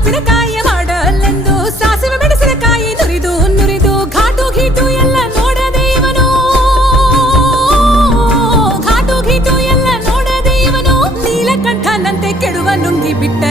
ಉಪ್ಪಿನಕಾಯಿಯ ಮಾಡಲೆಂದು ಸಾಸಿವೆ ಮೆಣಸಿನಕಾಯಿ ನುರಿದು ನುರಿದು ಘಾಟು ಘೀಟು ಎಲ್ಲ ನೋಡದೆ ಇವನು ಘಾಟು ಘೀಟು ಎಲ್ಲ ನೋಡದೆ ಇವನು ನೀಲಕಂಠನಂತೆ ಕೆಡುವ ನುಂಗಿ ಬಿಟ್ಟ